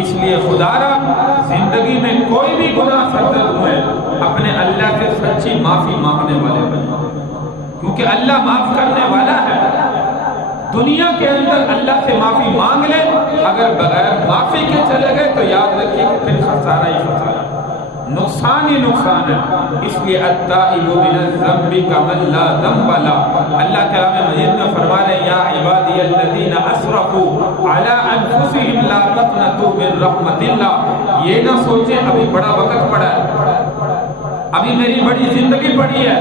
اس لیے خدا را زندگی میں کوئی بھی گناہ سرزد ہوئے اپنے اللہ سے سچی معافی مانگنے والے بنے، کیونکہ اللہ معاف کرنے والا ہے۔ دنیا کے اندر اللہ سے معافی مانگ لے، اگر بغیر معافی کے چلے گئے تو یاد رکھیے کہ پھر خسارہ ہی خسارہ، نقصان ہی نقصان ہے۔ اس لیے التائب من الذنب کمن لا ذنب له، اللہ کلام مجید میں فرما رہے ہیں یا عبادی الذین اسرفوا علی انفسہم لا تقنطوا من رحمت اللہ۔ یہ نہ سوچیں ابھی بڑا وقت پڑا ہے، ابھی میری بڑی زندگی پڑی ہے،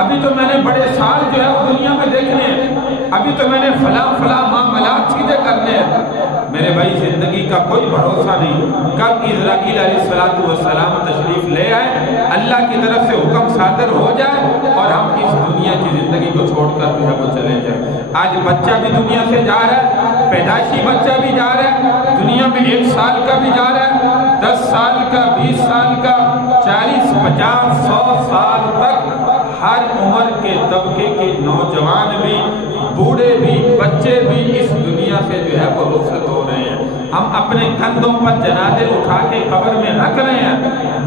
ابھی تو میں نے بڑے سال جو ہے وہ دنیا میں دیکھنے ہیں، ابھی تو میں نے فلاں معاملات چیزیں کرنے ہیں۔ میرے بھائی زندگی کا کوئی بھروسہ نہیں، کب اسرائیل علیہ السلام تشریف لے آئے، اللہ کی طرف سے حکم صادر ہو جائے اور ہم اس دنیا کی زندگی کو چھوڑ کر جو ہے وہ چلے جائیں۔ آج بچہ بھی دنیا سے جا رہا ہے، پیدائشی بچہ بھی جا رہا ہے، دنیا میں 1 سال کا بھی جا رہا ہے، 10 سال کا، 20 سال کا، 40، 50، 100 سال تک ہر عمر کے طبقے کے نوجوان بھی، بوڑھے بھی، بچے بھی اس دنیا سے جو ہے وہ رخصت ہو رہے ہیں۔ ہم اپنے کندھوں پر جنازے اٹھا کے قبر میں رکھ رہے ہیں،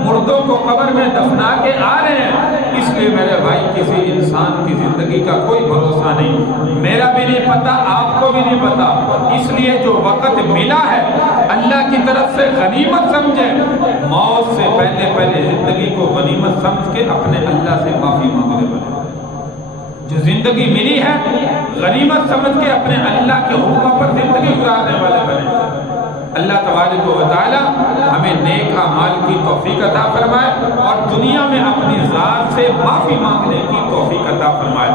مردوں کو قبر میں دفنا کے آ رہے ہیں۔ اس لیے میرے بھائی کسی انسان کی زندگی کا کوئی بھروسہ نہیں، میرا بھی نہیں پتا، آپ کو بھی نہیں پتا۔ اس لیے جو وقت ملا ہے اللہ کی طرف سے غنیمت سمجھے، موت سے پہلے زندگی کو غنیمت سمجھ کے اپنے اللہ سے معافی مانگنے والے، جو زندگی ملی ہے غنیمت سمجھ کے اپنے اللہ کے حکم پر زندگی گزارنے والے بنے۔ اللہ تبارک و تعالی ہمیں نیک اعمال کی توفیق عطا فرمائے اور دنیا میں اپنی ذات سے معافی مانگنے کی توفیق عطا فرمائے۔